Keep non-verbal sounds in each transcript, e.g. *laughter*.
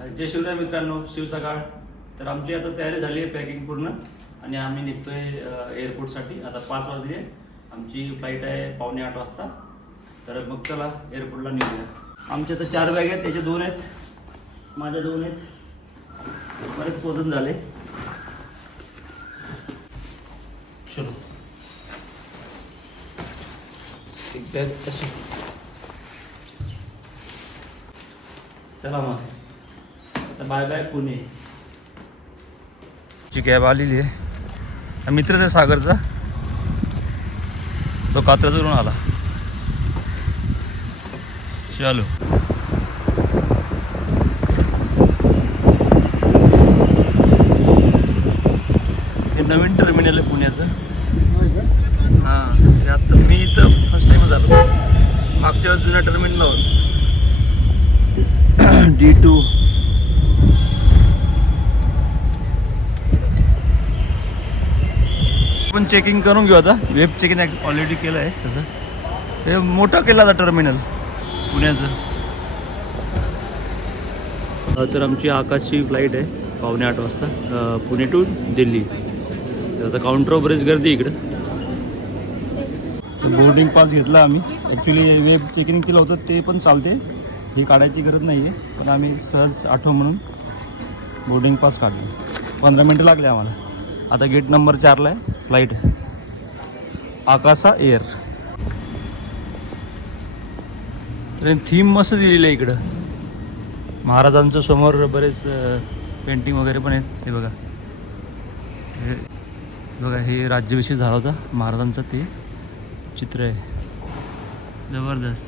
जय शिवराय मित्रांनो शिवसकाळ तर आमची आता तयारी झाली आहे पॅकिंग पूर्ण. आणि आम्ही निघतोय एअरपोर्टसाठी आता पाच वाजले. आमची फ्लाईट आहे पावणे आठ वाजता. तर मग चला एअरपोर्टला निघूया. आमच्या तर चार बॅग आहेत. त्याचे दोन आहेत. माझ्या दोन आहेत. बरेच वजन झाले. चलो. एक बॅग कशी चला मग. Bye bye Pune. ची कॅब आलेली आहे. मित्रच आहे सागरचा. तो कात्रजवरून आला. चालू. हे नवीन टर्मिनल आहे पुण्याचं. हां आता मी इथं फर्स्ट टाइमच आलो मागच्या वेळेस जुन्या टर्मिनलवर डी टू चेकिंग करून घेऊ आता. वेब चेकिंग ऑलरेडी केलं आहे तसं हे मोठं केलं आता टर्मिनल पुण्याचं. तर आमची आकाशची फ्लाईट आहे पावणे आठ वाजता. पुणे टू दिल्ली. तर आता काउंटरवर बरीच गर्दी आहे इकडं बोर्डिंग पास घेतला आम्ही. ॲक्च्युली वेब चेकिंग केलं होतं ते पण चालते. ही काढायची गरज नाही आहे पण आम्ही सहज आठवण म्हणून बोर्डिंग पास काढलं. पंधरा मिनटं लागले आम्हाला. आता गेट नंबर चारला आहे. Flight Akasa air. तर थीम मस्त दिलेली आहे इकडं. महाराजांचं समोर बरेच पेंटिंग वगैरे पण आहेत. हे बघा. हे बघा हे राज्याविषयी झाला होता. महाराजांचं ते चित्र आहे. जबरदस्त.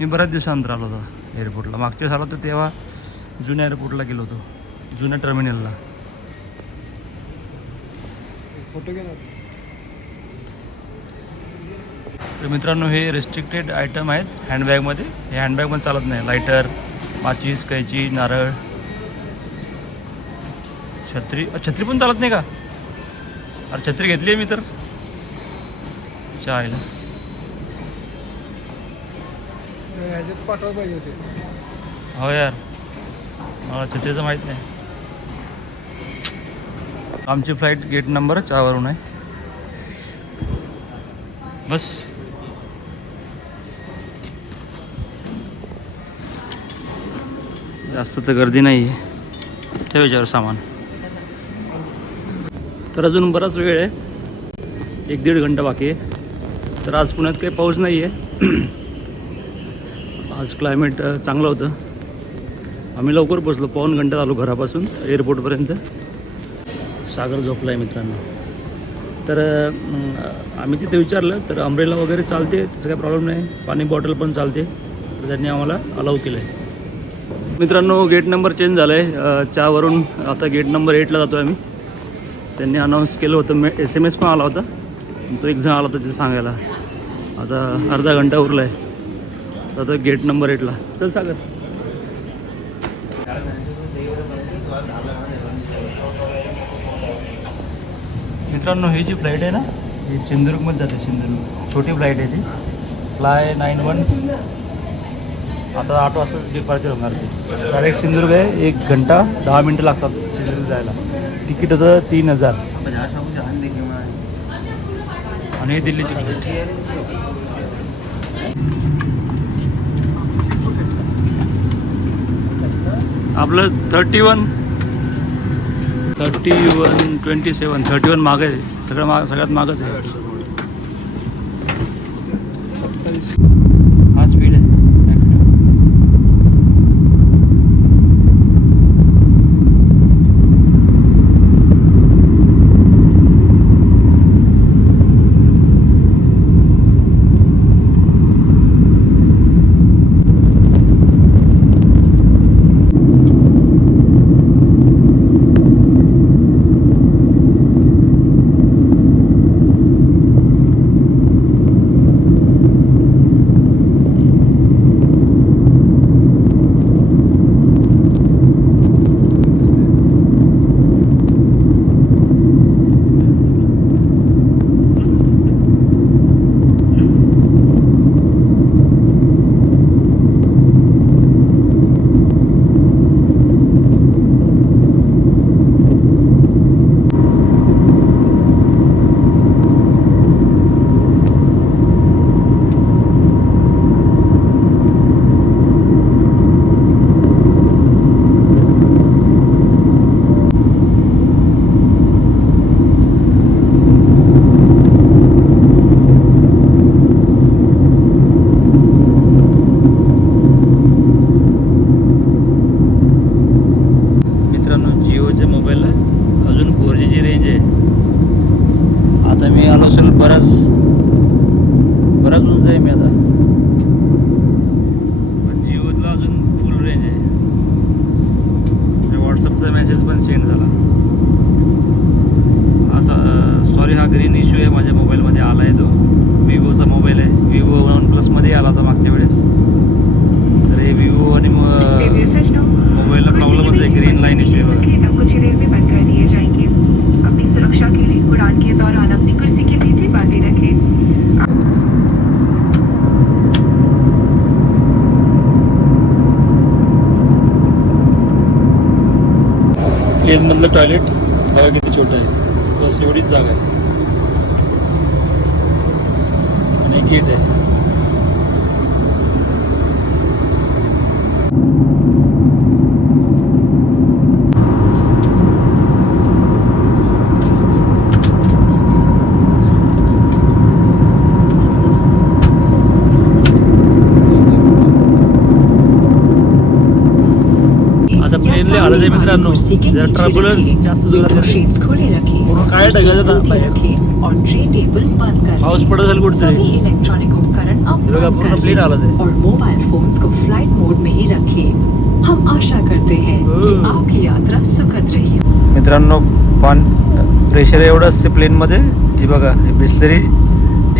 मी बऱ्याच दिवसानंतर आलो होता एअरपोर्टला मागच्या वेळेस आलो होतो तेव्हा जुन्या एअरपोर्टला गेलो होतो. जुन्या टर्मिनलला फोटो तर मित्रांनो हे रेस्ट्रिक्टेड आयटम आहेत हँडबॅगमध्ये हे हँडबॅग पण चालत नाही. लायटर माचीस कैची नारळ. छत्री छत्री पण चालत नाही का? अरे छत्री घेतली आहे मी तर. चायला. ह्याच्यात पाठवायला पाहिजे होते. हो यार. मला छत्रीचं माहीत नाही. आमची फ्लाईट गेट नंबर चारवरून आहे. बस. जास्त तर गर्दी नाही आहे ठेव याच्यावर सामान. तर अजून बराच वेळ आहे. एक दीड घंटा बाकी आहे. तर आज पुण्यात काही पाऊस नाही आहे *clears throat* आज क्लायमेट चांगलं होतं. आम्ही लवकर पोचलो पाऊन घंटा आलो घरापासून एअरपोर्टपर्यंत सागर झोपला आहे मित्रांनो. तर आम्ही तिथे विचारलं तर अंब्रेला वगैरे चालते त्याचा काही प्रॉब्लेम नाही. पाणी बॉटल पण चालते. तर त्यांनी आम्हाला अलाव केलं आहे मित्रांनो गेट नंबर चेंज झाला आहे चहावरून आता गेट नंबर एटला जातो आम्ही. त्यांनी अनाऊन्स केलं होतं मे एस एम एस पण आला होता. तो एक जण आला होता तिथे सांगायला. आता अर्धा घंटा उरला आहे आता गेट नंबर एटला चल सागर. मित्रांनो ही जी फ्लाईट आहे ना ही सिंधुदुर्गमध्ये जाते सिंधुदुर्ग. छोटी फ्लाईट आहे ती. Fly nine one. आता आठ वाजता डिपार्चर होणार ती. डायरेक्ट सिंधुदुर्ग आहे एक घंटा दहा मिनटं लागतात सिंधुदुर्ग जायला. तिकीट होतं तीन हजार. आणि ही दिल्लीची फ्लाईट आपलं thirty one thirty one twenty seven thirty one मागे आहे. सगळं माग सगळ्यात मागच आहे. मधलं टॉयलेट बघा किती छोटं आहे? बस एवढीच जागा आहे. आणि गेट आहे आता आलं आहे मित्रांनो. जर ट्रॅव्हलर्स जास्त पूर्ण काळ्या ढगाचं आता बाहेर. पाऊस दें। पडत असेल सभी इलेक्ट्रॉनिक उपकरण पूर्ण plane आला दें है। और मोबाइल फोन्स को फ्लाइट मोड में ही रखें. हम आशा करते हैं कि। आपकी यात्रा सुखद रही हो। मित्रांनो पान प्रेशर एवढं असते प्लेनमध्ये हे बघा हे बिस्लरी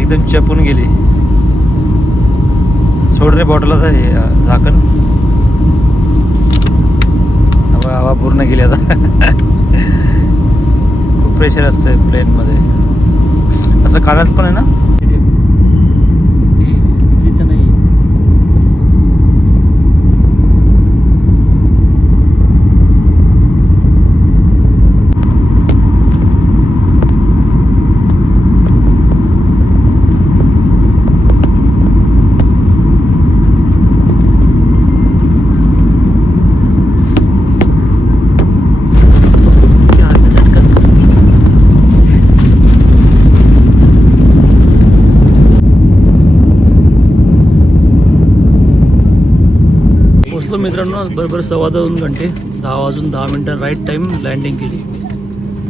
एकदम चपून गेली. सोड रे बॉटलाचं हे अं, झाकण. हवा हवा पूर्ण गेली आता. खूप प्रेशर असतं प्लेनमध्ये असं कानात पण आहे ना दिल्लीचं नाही पोचलो मित्रांनो बरोबर सव्वा दोन घंटे दहा वाजून दहा मिनटं राईट टाईम लँडिंग केली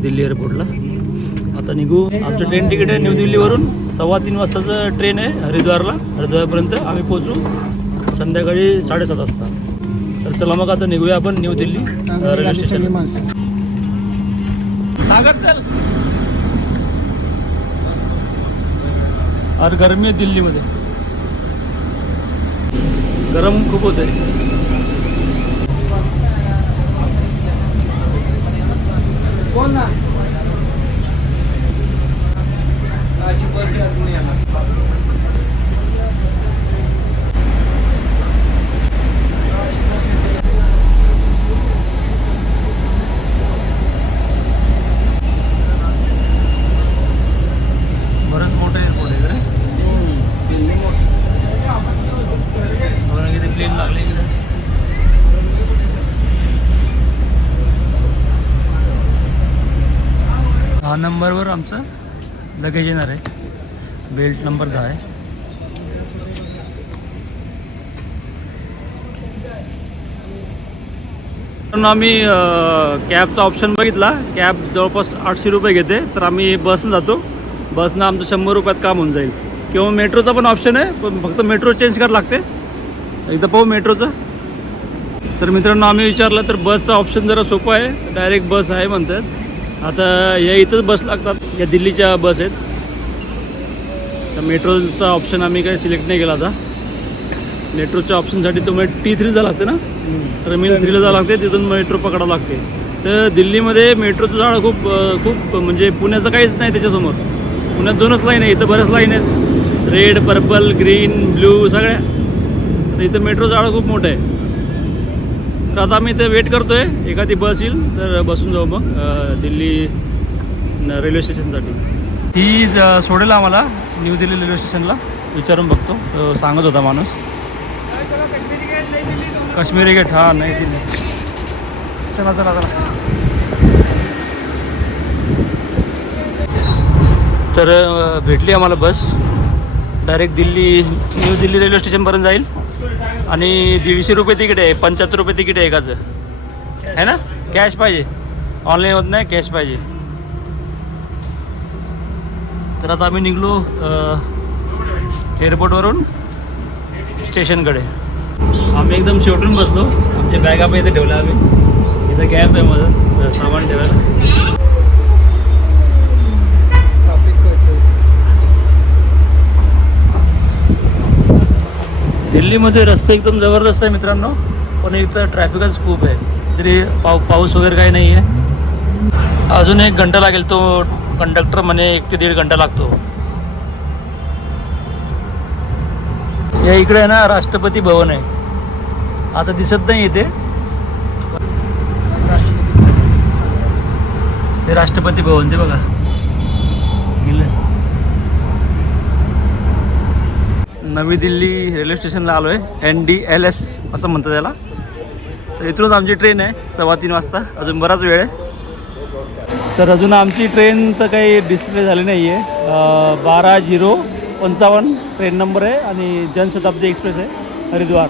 दिल्ली एअरपोर्टला आता निघू आमचं ट्रेन तिकीट आहे न्यू दिल्लीवरून सव्वा तीन वाजताचं ट्रेन आहे हरिद्वारला. हरिद्वारपर्यंत आम्ही पोचू संध्याकाळी साडेसात वाजता. तर चला मग आता निघूया आपण New Delhi railway station Sagar चल. और गरमी आहे दिल्लीमध्ये. गरम खूप होत आहे कोण ना अशी बस यात नाही येणार बरंच मोठं एअरपोर्ट आहे रे बघा किती प्लेन लागले इकडे दहा नंबरवर आमचं पॅकेज येणार आहे. बेल्ट नंबर दहा आहे. पण आम्ही कॅबचा ऑप्शन बघितला. कॅब जवळपास आठशे रुपये घेते. तर आम्ही बसनं जातो. बसनं आमचं शंभर रुपयात काम होऊन जाईल. किंवा मेट्रोचा पण ऑप्शन आहे पण फक्त मेट्रो चेंज करावं लागते. एकदा पाहू मेट्रोचं तर मित्रांनो आम्ही विचारलं तर बसचा ऑप्शन जरा सोपं आहे. डायरेक्ट बस आहे म्हणतात. आता या इथंच बस लागतात. या दिल्लीच्या बस आहेत. तर मेट्रोचा ऑप्शन आम्ही काही सिलेक्ट नाही केला आता. मेट्रोच्या ऑप्शनसाठी तुम्हाला टी थ्रीला लागते ना? तर मी थ्रीला जावं लागते तिथून मेट्रो पकडावं लागते. तर दिल्लीमध्ये मेट्रोचं जाळं खूप खूप म्हणजे पुण्याचं काहीच नाही त्याच्यासमोर. पुण्यात दोनच लाईन आहे इथं बऱ्याच लाईन आहेत. रेड पर्पल ग्रीन ब्ल्यू सगळ्या. तर इथं मेट्रो जाळं खूप मोठं आहे. तर आता आम्ही इथं वेट करतो आहे एखादी बस येईल तर बसून जाऊ मग दिल्ली रेल्वे स्टेशनसाठी ती ज- सोडेल आम्हाला. न्यू दिल्ली रेल्वे स्टेशनला विचारून बघतो. सांगत होता माणूस. काश्मीरी गेट हा नाही दिल्ली चला चला चला. तर भेटली आम्हाला bus. Direct Delhi New Delhi railway स्टेशनपर्यंत जाईल. आणि दीडशे रुपये तिकीट आहे पंच्याहत्तर रुपये तिकीट आहे एकाचं. आहे ना? कॅश पाहिजे. ऑनलाईन होत नाही कॅश पाहिजे. तर आता आम्ही निघलो एअरपोर्टवरून स्टेशनकडे. आम्ही एकदम शेवटून बसलो. आमच्या बॅग आपण इथे ठेवल्या आम्ही. इथं गॅप आहे माझं. सामान ठेवायला. दिल्लीमध्ये रस्ते एकदम जबरदस्त आहे मित्रांनो. पण इथं ट्रॅफिकच खूप आहे. तरी पाऊ पाऊस वगैरे काही नाही आहे अजून एक घंटा लागेल तो कंडक्टर म्हणे एक ते दीड घंटा लागतो. या इकडे आहे ना राष्ट्रपती भवन आहे. आता दिसत नाही इथे. ते राष्ट्रपती भवन ते बघा. नवी दिल्ली रेल्वे स्टेशनला आलो आहे एन डी एल एस असं म्हणतात त्याला. तर इथूनच आमची ट्रेन आहे सव्वा तीन वाजता. अजून बराच वेळ आहे. तर अजून आमची ट्रेन तर काही डिस्प्ले झाली नाही आहे बारा झिरो पंचावन्न ट्रेन नंबर आहे आणि जनशताब्दी एक्सप्रेस आहे हरिद्वार.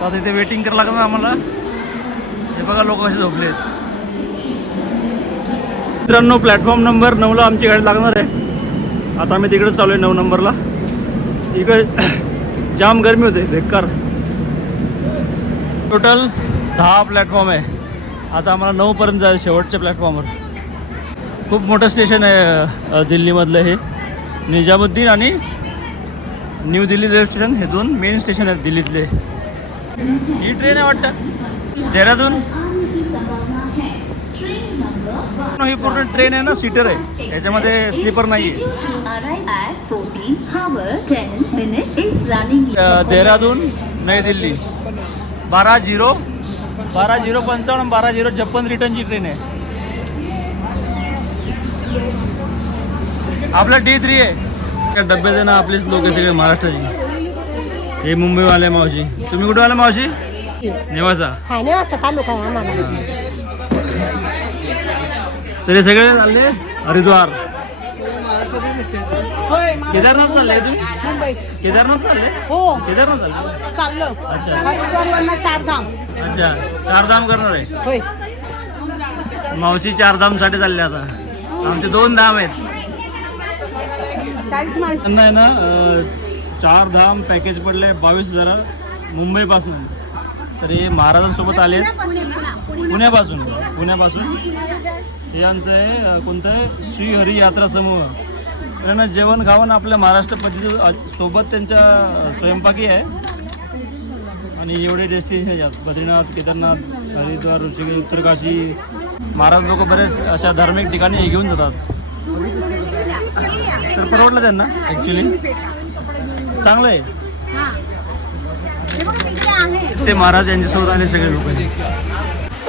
तर आता इथे वेटिंग करावं लागलं आम्हाला. हे बघा लोक कसे झोपले आहेत मित्रांनो प्लॅटफॉर्म नंबर नऊला आमची गाडी लागणार आहे. आता आम्ही तिकडेच चालू आहे नऊ नंबरला. इकडे *coughs* जाम गरमी होते बेकार. टोटल दहा प्लॅटफॉर्म आहे. आता आम्हाला नऊपर्यंत जायचं शेवटच्या प्लॅटफॉर्मवर खूप मोठं स्टेशन आहे दिल्लीमधलं हे. निजामुद्दीन आणि न्यू दिल्ली रेल्वे स्टेशन हे दोन मेन स्टेशन आहेत दिल्लीतले. ही ट्रेन आहे वाटतं? देहरादून. ही पूर्ण ट्रेन आहे ना सीटर आहे. याच्यामध्ये स्लीपर नाही देहरादून नई दिल्ली. बारा झिरो बारा झिरो पंचावन्न बारा झिरो छप्पन रिटर्नची ट्रेन आहे. आपलं डी थ्री आहे. आहे ना आपलीच लोक सगळे महाराष्ट्राची. हे मुंबईवाले मावशी. तुम्ही कुठे आले मावशी? नेवासा. तर हे सगळे चालले? हरिद्वार. केदारनाथ चालले तुम्ही केदारनाथ चालले हो. केदारनाथ चालले चाललो. अच्छा. हरिद्वारवरनं चार धाम. अच्छा. चार धाम करणार आहे? होय. मावशी चार धामसाठी चालले आता. आमचे दोन धाम आहेत. चाळीस माणसं. त्यांना आहे ना अं, चार धाम पॅकेज पडले बावीस हजार मुंबईपासून. तर हे महाराजांसोबत आले पुण्यापासून. पुण्यापासून. हे यांचं आहे अं, कोणतं आहे? श्री हरी यात्रा समूह. त्यांना जेवण खावण आपल्या महाराष्ट्र पद्धती सोबत त्यांच्या स्वयंपाकी आहे. आणि एवढे डेस्टिनेशन आहेत बद्रीनाथ केदारनाथ हरिद्वार ऋषिकेश उत्तरकाशी. महाराज लोक बरेच अशा धार्मिक ठिकाणी हे घेऊन जातात. तर परवडलं त्यांना ॲक्च्युली चांगलं आहे. ते महाराज यांच्यासोबत आले सगळे लोक.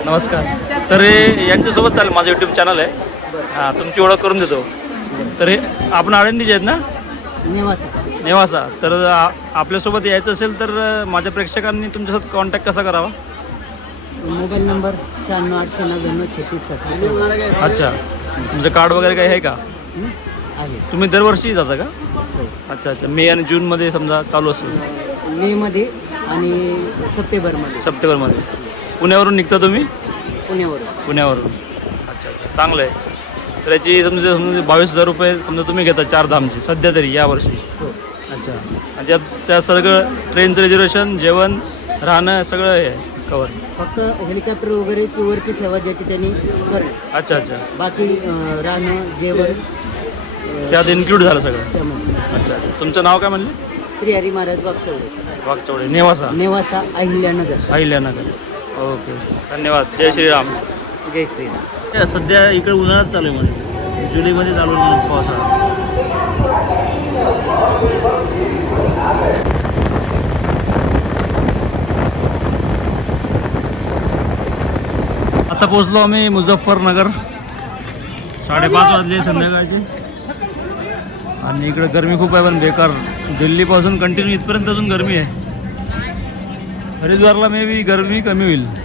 नमस्कार. तर यांच्यासोबत चालेल. माझं यूट्यूब चॅनल आहे. हां तुमची ओळख करून देतो. तर हे आपण आळंदीचे आहेत ना? नेवासा. तर आ- आपल्यासोबत यायचं असेल तर माझ्या प्रेक्षकांनी तुमच्यासोबत कॉन्टॅक्ट कसा करावा? मोबाईल नंबर शहाण्णव आठशे नव्याण्णव छत्तीस सातशे. चौदा. अच्छा. तुमचं कार्ड वगैरे काही आहे का? हं? आहे. तुम्ही दरवर्षी जाता का? अच्छा अच्छा. मे आणि जूनमध्ये समजा चालू असेल. मेमध्ये आणि सप्टेंबरमध्ये सप्टेंबरमध्ये पुण्यावरून निघता तुम्ही? पुण्यावरून. पुण्यावरून. अच्छा अच्छा. चांगलं आहे. तर याची समजा समजा बावीस हजार रुपये समजा तुम्ही घेता चार धामची सध्या तरी यावर्षी हो अच्छा. आणि त्यात त्या सगळं ट्रेनचं रिझर्वेशन जेवण राहणं सगळं आहे कवर फक्त हेलिकॉप्टर वगैरे ती वरची सेवा ज्याची त्यांनी करेल. अच्छा अच्छा. बाकी अं, राहणं जेवण त्यात इन्क्लूड झालं सगळं. त्यामध्ये. अच्छा. तुमचं नाव काय म्हणले? श्री हरी महाराज वागचौडे वागचौडे नेवासा. नेवासा अहिल्यानगर. अहिल्यानगर. ओके. धन्यवाद. जय श्रीराम. जय श्रीराम. सध्या इकडे उन्हाळाच चालू आहे म्हणजे. जुलैमध्ये चालू आहे पावसाळा. आता पोहोचलो आम्ही मुझफ्फरनगर. साडेपाच वाजले संध्याकाळचे. आणि इकडे गर्मी खूप आहे पण बेकार. दिल्लीपासून कंटिन्यू इथपर्यंत अजून गर्मी आहे. हरिद्वारला मे बी गर्मी कमी होईल.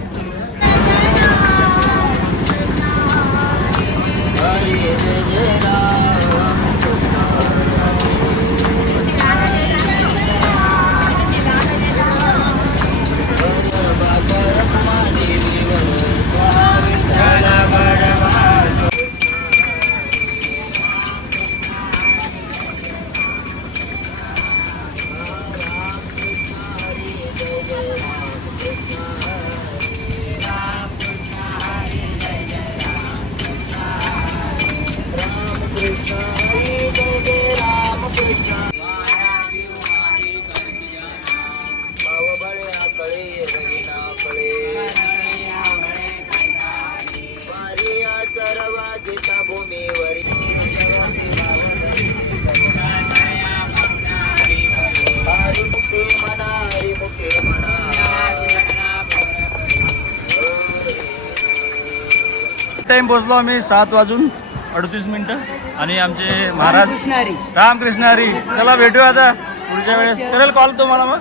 आम्ही सात वाजून अडतीस मिनटं आणि आमचे महाराज कृष्णारी रामकृष्ण हरी चला भेटूया आता. पुढच्या वेळेस. करेल कॉल तुम्हाला मग.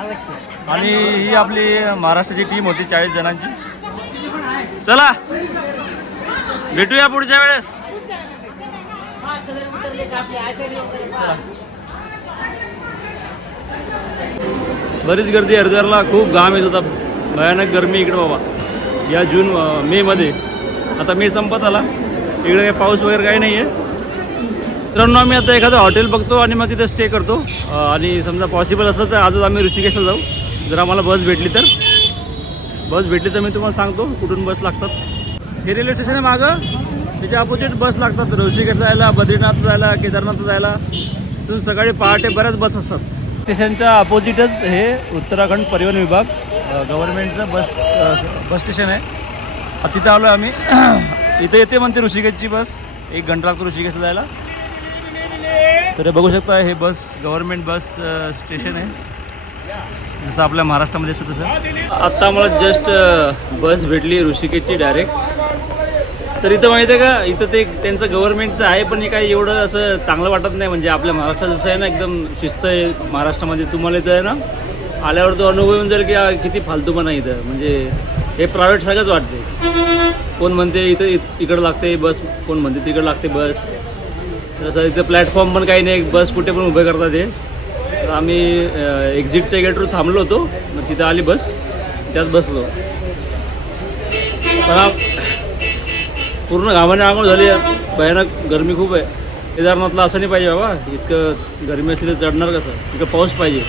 अवश्य. आणि ही आपली महाराष्ट्राची टीम होती चाळीस जणांची. चला. भेटूया पुढच्या वेळेस. बरीच गर्दी हरिद्वारला. खूप घाम येत होता. भयानक गरमी इकडे बाबा. या जून अं, मेमध्ये आता मी संपत आला. इकडे काही पाऊस वगैरे काही नाही आहे मित्रांनो आम्ही आता एखादं हॉटेल बघतो आणि मग तिथे स्टे करतो. आणि समजा पॉसिबल असलं तर आजच आम्ही ऋषिकेशला जाऊ. जर आम्हाला बस भेटली तर. बस भेटली तर मी तुम्हाला सांगतो कुठून बस लागतात. हे रेल्वे स्टेशन आहे मागं. त्याच्या अपोजिट बस लागतात. ऋषिकेश जायला बद्रीनाथ जायला केदारनाथ जायला. तिथून सकाळी पहाटे बऱ्याच बस असतात. स्टेशनच्या अपोजिटच हे उत्तराखंड परिवहन विभाग गव्हर्नमेंटचं बस बस स्टेशन आहे. तिथं आलो आम्ही. *clears throat* इथं येते म्हणते ऋषिकेशची बस. एक घंटा लागतो ऋषिकेशला जायला. तर बघू शकता हे बस गव्हर्नमेंट बस स्टेशन आहे. जसं आपल्या महाराष्ट्रामध्ये असतं तसं आत्ता मला जस्ट बस भेटली ऋषिकेशची डायरेक्ट तर इथं माहिती आहे का इथं ते त्यांचं गव्हर्नमेंटचं आहे पण हे काही एवढं असं चांगलं वाटत नाही. म्हणजे आपल्या महाराष्ट्रात जसं आहे ना एकदम शिस्त आहे महाराष्ट्रामध्ये. तुम्हाला इथं आहे ना आल्यावर तो अनुभव येऊन जाईल की किती किती फालतूपणा आहे इथं. म्हणजे हे प्रायव्हेट सारखंच वाटते कोण म्हणते इथं इकडं लागते बस कोण म्हणते तिकडं लागते बस. तसं इथं प्लॅटफॉर्म पण काही नाही बस कुठे पण उभे करतात हे. तर आम्ही एक्झिटच्या गेटवर थांबलो होतो मग तिथं आली बस त्यात बसलो. पण पूर्ण घामाने आंघोळ झाली आहे. भयानक गरमी खूप आहे. केदारनाथला असं नाही पाहिजे बाबा इतकं गरमी असली तर चढणार कसं? इतकं पाऊस पाहिजे.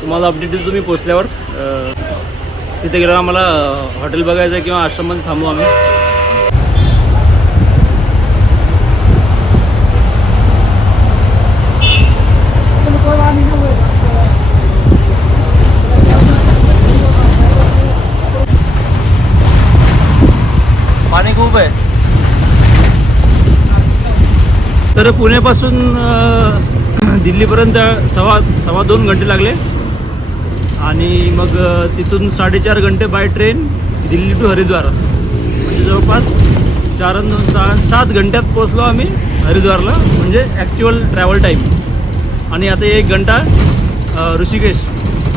तुम्हाला अपडेट देतो तुम्ही पोचल्यावर तिथे गेल्यावर आम्हाला हॉटेल बघायचं आहे किंवा आश्रममध्ये थांबू आम्ही. पाणी खूप आहे. तर पुण्यापासून दिल्लीपर्यंत सव्वा सव्वा दोन घंटे लागले. आणि मग तिथून साडेचार घंटे by train Delhi to Haridwar. म्हणजे जवळपास चार अन् दोन सहा सात घंट्यात पोचलो आम्ही हरिद्वारला म्हणजे ॲक्च्युअल ट्रॅव्हल टाईम आणि आता एक घंटा ऋषिकेश.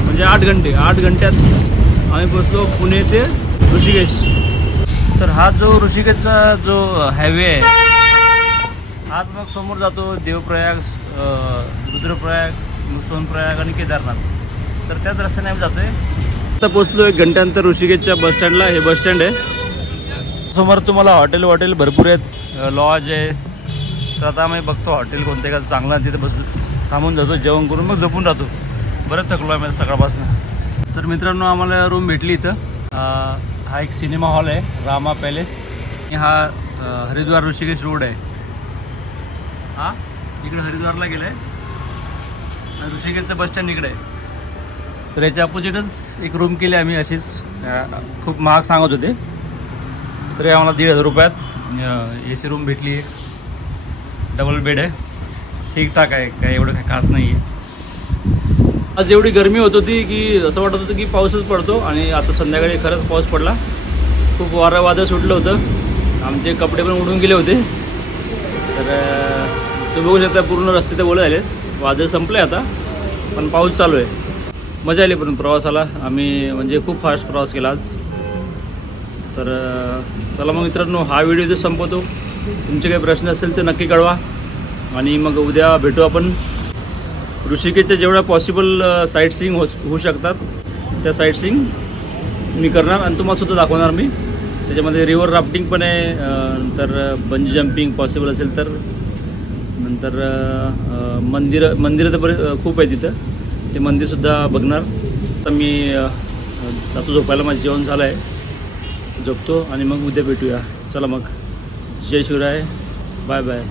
म्हणजे आठ घंटे आठ घंट्यात आम्ही पोचलो पुणे ते ऋषिकेश. तर हा जो ऋषिकेशचा जो हायवे आहे हाच मग समोर जातो देवप्रयाग रुद्रप्रयाग सोनप्रयाग आणि केदारनाथ. तर त्याच रस्त्याने आम्ही जातोय. आता पोचलो एक घंट्यानंतर ऋषिकेशच्या बस स्टँडला. हे बस स्टँड आहे. समोर तुम्हाला हॉटेल वॉटेल भरपूर आहेत. लॉज आहे. तर आता आम्ही बघतो हॉटेल कोणते का चांगलं तिथे बस थांबून जातो जेवण करून मग झोपून राहतो. बरंच थकलो आहे सकाळपासून. तर मित्रांनो आम्हाला रूम भेटली इथं. हा एक सिनेमा हॉल आहे रामा पॅलेस हा हरिद्वार ऋषिकेश रोड आहे. हा? इकडे हरिद्वारला गेलं आहे ऋषिकेशचं बस स्टँड इकडे आहे. तर याच्या अपोजिटच एक रूम केली आम्ही अशीच. खूप महाग सांगत होते. तर आम्हाला दीड हजार रुपयात ए सी रूम भेटली. आहे डबल बेड आहे. ठीकठाक आहे काय एवढं काय खास नाही आहे आज एवढी गरमी होत होती की असं वाटत होतं की पाऊसच पडतो आणि आता संध्याकाळी खरंच पाऊस पडला. खूप वारं वादळ सुटलं होतं. आमचे कपडे पण उडून गेले होते. तर तुम्ही बघू शकता पूर्ण रस्ते तर ओले झाले वादळ संपले आता पण पाऊस चालू आहे. मजा आली पण प्रवासाला. आम्ही म्हणजे खूप फास्ट प्रवास केला आज. तर चला मग मित्रांनो हा व्हिडिओ इथे संपवतो. तुमचे काही प्रश्न असेल तर नक्की कळवा. आणि मग उद्या भेटू आपण. ऋषिकेशच्या जेवढ्या पॉसिबल साईट सीईंग हो होऊ शकतात त्या साईट सीईंग मी करणार आणि तुम्हाला सुद्धा दाखवणार मी. त्याच्यामध्ये रिव्हर राफ्टिंग पण आहे नंतर बंजी जम्पिंग पॉसिबल असेल तर. नंतर मंदिरं मंदिरं तर बरे खूप आहे तिथं ते मंदिरसुद्धा बघणार. तर मी आता झोपायला माझं जेवण झालं आहे. झोपतो आणि मग उद्या भेटूया. चला मग. जय शिवराय. Bye bye.